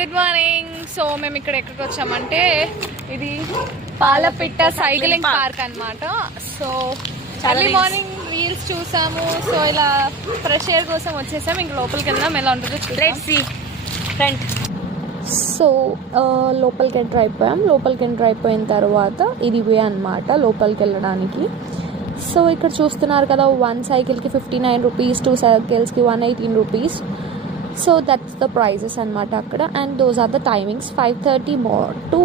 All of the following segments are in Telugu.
Good morning. సో మేము ఇక్కడ ఎక్కడికి వచ్చామంటే ఇది పాలపిట్ట సైక్లింగ్ పార్క్ అన్నమాట. సో ఎర్లీ మార్నింగ్ రీల్స్ చూసాము. సో ఇలా ఫ్రెష్ ఎయిర్ కోసం వచ్చేసాము. ఇంక లోపలికి వెళ్దాం, ఎలా ఉంటుందో లెట్స్ సీ ఫ్రంట్. సో లోపలికి ఎంటర్ అయిపోయిన తర్వాత ఇది వే అనమాట లోపలికి వెళ్ళడానికి. సో ఇక్కడ చూస్తున్నారు కదా, 1 సైకిల్కి 59 రూపీస్, 2 సైకిల్స్కి 118 rupees. So that's the prices అనమాట అక్కడ. And those are the timings 5:30 to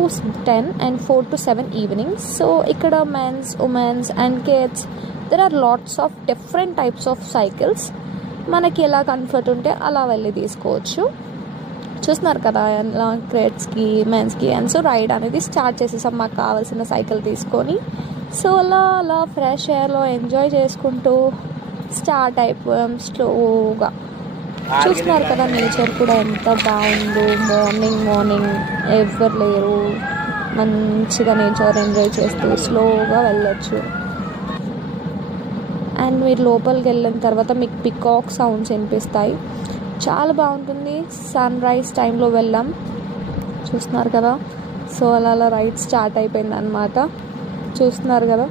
10 and 4 to 7 evenings. So ఇక్కడ men's, women's and kids there are lots of different types of cycles. మనకి ఎలా కంఫర్ట్ ఉంటే అలా వెళ్ళి తీసుకోవచ్చు. చూస్తున్నారు కదా, అలా కిడ్స్కి, మెన్స్కి. అండ్ సో రైడ్ అనేది స్టార్ట్ చేసేసాం మాకు కావాల్సిన సైకిల్ తీసుకొని. సో అలా ఫ్రెష్ ఎయిర్లో ఎంజాయ్ చేసుకుంటూ స్టార్ట్ అయిపోయాం స్లోగా. చూస్తున్నారు కదా నేచర్ కూడా ఎంత బాగుందో. మార్నింగ్ ఎవరు లేరు, మంచిగా నేచర్ ఎంజాయ్ చేస్తూ స్లోగా వెళ్ళొచ్చు. అండ్ మీరు లోపలికి వెళ్ళిన తర్వాత మీకు పికాక్ సౌండ్స్ వినిపిస్తాయి, చాలా బాగుంటుంది. సన్ రైజ్ టైంలో వెళ్ళాం, చూస్తున్నారు కదా. సో అలా రైడ్ స్టార్ట్ అయిపోయింది అనమాట. చూస్తున్నారు కదా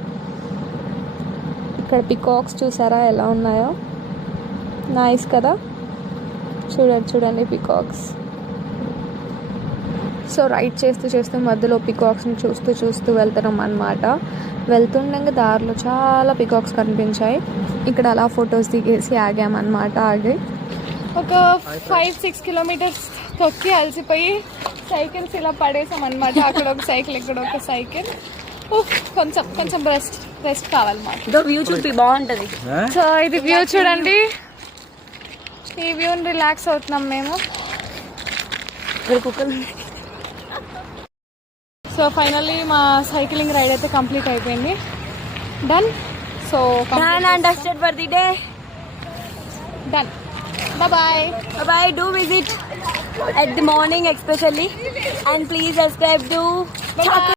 ఇక్కడ పికాక్స్ చూసారా ఎలా ఉన్నాయో, నైస్ కదా. చూడండి పికాక్స్. సో రైడ్ చేస్తూ మధ్యలో పికాక్స్ని చూస్తూ వెళ్తున్నాం అనమాట. వెళ్తుండగా దారిలో చాలా పికాక్స్ కనిపించాయి. ఇక్కడ అలా ఫొటోస్ దిగేసి ఆగామన్నమాట. ఒక 5-6 కిలోమీటర్స్ తొక్కి అలసిపోయి సైకిల్స్ ఇలా పడేసాం అనమాట. అక్కడ ఒక సైకిల్, ఇక్కడ ఒక సైకిల్. కొంచెం రెస్ట్ కావాలి మాకు. వ్యూ చూపి బాగుంటది. సో ఇది వ్యూ చూడండి. ఈ వ్యూని రిలాక్స్ అవుతున్నాం మేము. సో ఫైనల్లీ మా సైక్లింగ్ రైడ్ అయితే కంప్లీట్ అయిపోయింది. Done. So dusted for the day. Done. Bye. Do visit at the morning especially, and please subscribe to